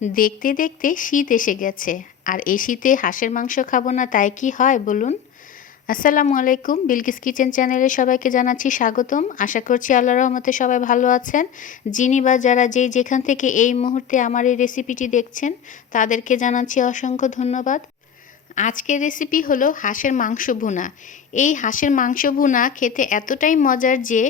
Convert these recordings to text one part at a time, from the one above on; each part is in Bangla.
দেখতে দেখতে শীত এসে গেছে, আর এই শীতে হাঁসের মাংস খাবো না তাই কি হয় বলুন। আসসালামু আলাইকুম, বিলকিস কিচেন চ্যানেলে সবাইকে জানাচ্ছি স্বাগতম। আশা করছি আল্লাহর রহমতে সবাই ভালো আছেন। যিনি বা যারা যেখান থেকে এই মুহূর্তে আমার এই রেসিপিটি দেখছেন তাদেরকে জানাচ্ছি অসংখ্য ধন্যবাদ। আজকের রেসিপি হলো হাঁসের মাংস ভুনা। এই হাঁসের মাংস ভুনা খেতে এতটাই মজার যে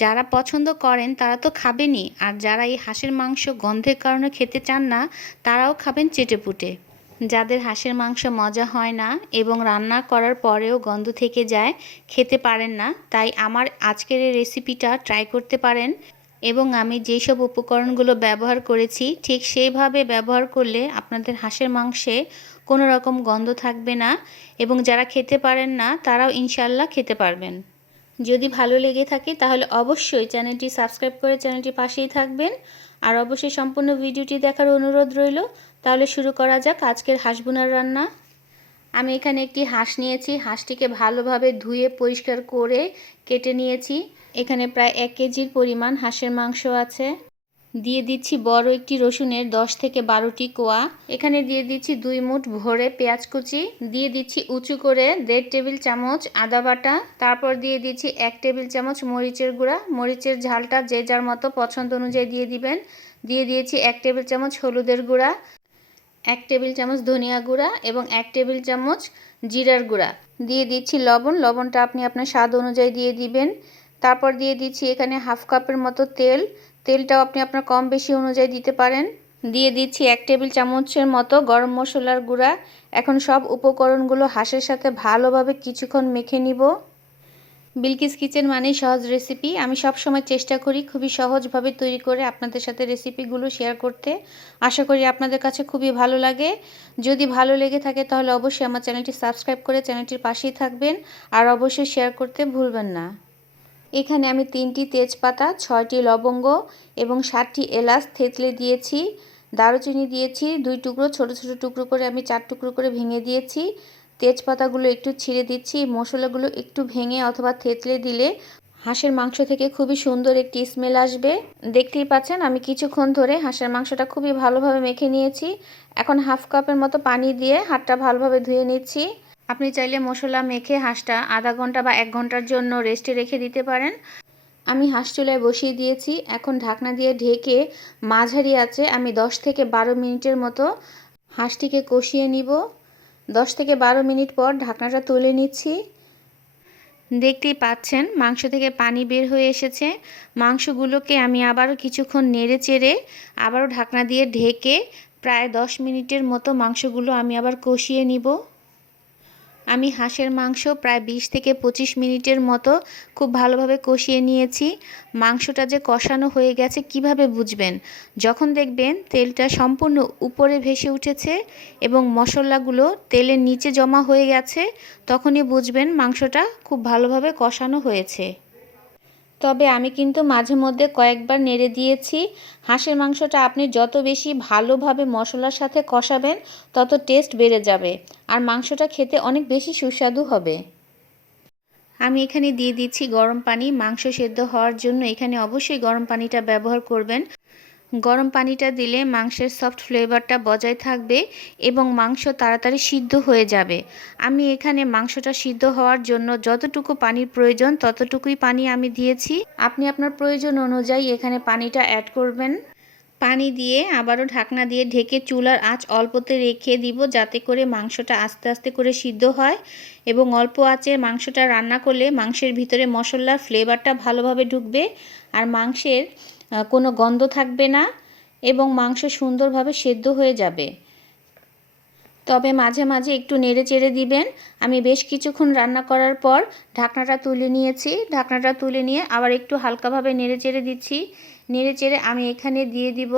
যারা পছন্দ করেন তারা তো খাবেনই, আর যারা এই হাঁসের মাংস গন্ধের কারণে খেতে চান না তারাও খাবেন চেটেপুটে। যাদের হাঁসের মাংস মজা হয় না এবং রান্না করার পরেও গন্ধ থেকে যায়, খেতে পারেন না, তাই আমার আজকের এই রেসিপিটা ট্রাই করতে পারেন। এবং আমি যেসব উপকরণগুলো ব্যবহার করেছি ঠিক সেইভাবে ব্যবহার করলে আপনাদের হাঁসের মাংসে কোনো রকম গন্ধ থাকবে না, এবং যারা খেতে পারেন না তারাও ইনশাল্লাহ খেতে পারবেন। যদি ভালো লেগে থাকে তাহলে অবশ্যই চ্যানেলটি সাবস্ক্রাইব করে চ্যানেলটির পাশেই থাকবেন, আর অবশ্যই সম্পূর্ণ ভিডিওটি দেখার অনুরোধ রইল। তাহলে শুরু করা যাক আজকের হাঁস ভুনার রান্না। আমি এখানে একটি হাঁস নিয়েছি, হাঁসটিকে ভালোভাবে ধুয়ে পরিষ্কার করে কেটে নিয়েছি। এখানে প্রায় 1 কেজির পরিমাণ হাঁসের মাংস আছে। দিয়ে দিচ্ছি বড় একটি রসুনের 10 থেকে 12টি কোয়া। এখানে দিয়ে দিচ্ছি 2 মুঠ ভরে পেঁয়াজ কুচি। দিয়ে দিচ্ছি উঁচু করে 1.5 টেবিল চামচ আদা বাটা। তারপর দিয়ে দিচ্ছি 1 টেবিল চামচ মরিচের গুঁড়া। মরিচের ঝালটা যে যার মতো পছন্দ অনুযায়ী দিয়ে দিবেন। দিয়ে দিয়েছি 1 টেবিল চামচ হলুদের গুঁড়া, 1 টেবিল চামচ ধনিয়া গুঁড়া এবং 1 টেবিল চামচ জিরার গুঁড়া। দিয়ে দিচ্ছি লবণ। লবণটা আপনি আপনার স্বাদ অনুযায়ী দিয়ে দিবেন। তারপর দিয়ে দিচ্ছি এখানে হাফ কাপের মতো তেল। তেলটাও আপনি আপনার কম বেশি অনুযায়ী দিতে পারেন। দিয়ে দিচ্ছি 1 টেবিল চামচের মতো গরম মশলার গুঁড়া। এখন সব উপকরণগুলো হাঁসের সাথে ভালোভাবে কিছুক্ষণ মেখে নিব। বিলকিস কিচেন মানেই সহজ রেসিপি। আমি সব সময় চেষ্টা করি খুবই সহজভাবে তৈরি করে আপনাদের সাথে রেসিপিগুলো শেয়ার করতে। আশা করি আপনাদের কাছে খুবই ভালো লাগে। যদি ভালো লেগে থাকে তাহলে অবশ্যই আমার চ্যানেলটি সাবস্ক্রাইব করে চ্যানেলটির পাশেই থাকবেন, আর অবশ্যই শেয়ার করতে ভুলবেন না। এখানে আমি 3টি তেজপাতা, 6টি লবঙ্গ এবং 7টি এলাচ থেতলে দিয়েছি। দারুচিনি দিয়েছি 2 টুকরো, ছোট ছোট টুকরো করে আমি 4 টুকরো করে ভেঙে দিয়েছি। তেজপাতাগুলো একটু ছিঁড়ে দিচ্ছি। মশলাগুলো একটু ভেঙে অথবা থেতলে দিলে হাঁসের মাংস থেকে খুবই সুন্দর একটি স্মেল আসবে। দেখতেই পাচ্ছেন আমি কিছুক্ষণ ধরে হাঁসের মাংসটা খুবই ভালোভাবে মেখে নিয়েছি। এখন হাফ কাপের মতো পানি দিয়ে হাতটা ভালোভাবে ধুয়ে নিচ্ছি। আপনি চাইলে মশলা মেখে হাঁসটা আধা ঘন্টা বা 1 ঘন্টার জন্য রেস্টে রেখে দিতে পারেন। আমি হাঁস চুলায় বসিয়ে দিয়েছি। এখন ঢাকনা দিয়ে ঢেকে মাঝারি আঁচে আমি 10 থেকে 12 মিনিটের মতো হাঁসটিকে কষিয়ে নিব। 10 থেকে 12 মিনিট পর ঢাকনাটা তুলে নিচ্ছি। দেখতেই পাচ্ছেন মাংস থেকে পানি বের হয়ে এসেছে। মাংসগুলোকে আমি আবারও কিছুক্ষণ নেড়ে চেড়ে আবারও ঢাকনা দিয়ে ঢেকে প্রায় 10 মিনিটের মতো মাংসগুলো আমি আবার কষিয়ে নিব। আমি হাঁসের মাংস প্রায় 20 থেকে 25 মিনিটের মতো খুব ভালোভাবে কষিয়ে নিয়েছি। মাংসটা যে কষানো হয়ে গেছে কিভাবে বুঝবেন? যখন দেখবেন তেলটা সম্পূর্ণ উপরে ভেসে উঠেছে এবং মশলাগুলো তেলের নিচে জমা হয়ে গেছে, তখনই বুঝবেন মাংসটা খুব ভালোভাবে কষানো হয়েছে। তবে আমি কিন্তু মাঝে মধ্যে কয়েকবার নেড়ে দিয়েছি। হাঁসের মাংসটা আপনি যত বেশি ভালোভাবে মশলার সাথে কষাবেন তত টেস্ট বেড়ে যাবে, আর মাংসটা খেতে অনেক বেশি সুস্বাদু হবে। আমি এখানে দিয়ে দিচ্ছি গরম পানি। মাংস সেদ্ধ হওয়ার জন্য এখানে অবশ্যই গরম পানিটা ব্যবহার করবেন। গরম পানিটা দিলে মাংসের সফট ফ্লেভারটা বজায় থাকবে এবং মাংস তাড়াতাড়ি সিদ্ধ হয়ে যাবে। আমি এখানে মাংসটা সিদ্ধ হওয়ার জন্য যতটুকু পানির প্রয়োজন ততটুকুই পানি আমি দিয়েছি। আপনি আপনার প্রয়োজন অনুযায়ী এখানে পানিটা অ্যাড করবেন। পানি দিয়ে আবারও ঢাকনা দিয়ে ঢেকে চুলার আঁচ অল্পতে রেখে দিব, যাতে করে মাংসটা আস্তে আস্তে করে সিদ্ধ হয়। এবং অল্প আঁচে মাংসটা রান্না করলে মাংসের ভিতরে মশলার ফ্লেভারটা ভালোভাবে ঢুকবে, আর মাংসের কোনো গন্ধ থাকবে না এবং মাংস সুন্দরভাবে সেদ্ধ হয়ে যাবে। তবে মাঝে মাঝে একটু নেড়ে চেড়ে দিবেন। আমি বেশ কিছুক্ষণ রান্না করার পর ঢাকনাটা তুলে নিয়েছি। ঢাকনাটা তুলে নিয়ে আবার একটু হালকাভাবে নেড়ে চেড়ে দিচ্ছি। নেড়ে চেড়ে আমি এখানে দিয়ে দিব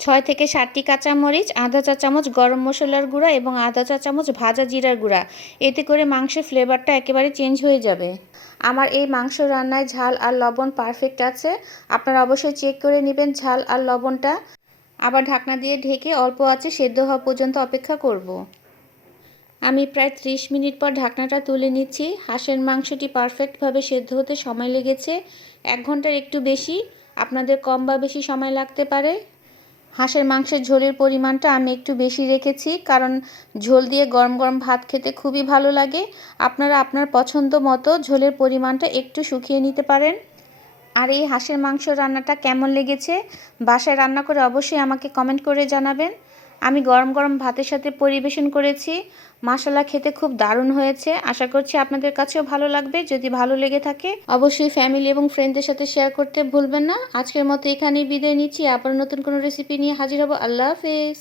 6 থেকে 7টি কাঁচামরিচ, আধা চা চামচ গরম মশলার গুঁড়া এবং আধা চা চামচ ভাজা জিরার গুঁড়া। এতে করে মাংসের ফ্লেভারটা একেবারে চেঞ্জ হয়ে যাবে। আমার এই মাংস রান্নায় ঝাল আর লবণ পারফেক্ট আছে। আপনারা অবশ্যই চেক করে নেবেন ঝাল আর লবণটা। আবার ঢাকনা দিয়ে ঢেকে অল্প আঁচে সেদ্ধ হওয়া পর্যন্ত অপেক্ষা করব। আমি প্রায় 30 মিনিট পর ঢাকনাটা তুলে নিচ্ছি। হাঁসের মাংসটি পারফেক্টভাবে সেদ্ধ হতে সময় লেগেছে 1 ঘন্টার একটু বেশি। আপনাদের কম বা বেশি সময় লাগতে পারে। হাঁসের মাংসের ঝোলের পরিমাণটা আমি একটু বেশি রেখেছি, কারণ ঝোল দিয়ে গরম গরম ভাত খেতে খুবই ভালো লাগে। আপনারা আপনার পছন্দ মতো ঝোলের পরিমাণটা একটু শুকিয়ে নিতে পারেন। আর এই হাঁসের মাংস রান্নাটা কেমন লেগেছে বাসায় রান্না করে অবশ্যই আমাকে কমেন্ট করে জানাবেন। আমি গরম গরম ভাতের সাথে পরিবেশন করেছি। মাশাআল্লাহ, খেতে খুব দারুণ হয়েছে। আশা করছি আপনাদের কাছেও ভালো লাগবে। যদি ভালো লেগে থাকে অবশ্যই ফ্যামিলি এবং ফ্রেন্ডদের সাথে শেয়ার করতে ভুলবেন না। আজকের মতো এখানেই বিদায় নিচ্ছি। আবার নতুন কোনো রেসিপি নিয়ে হাজির হব। আল্লাহ হাফেজ।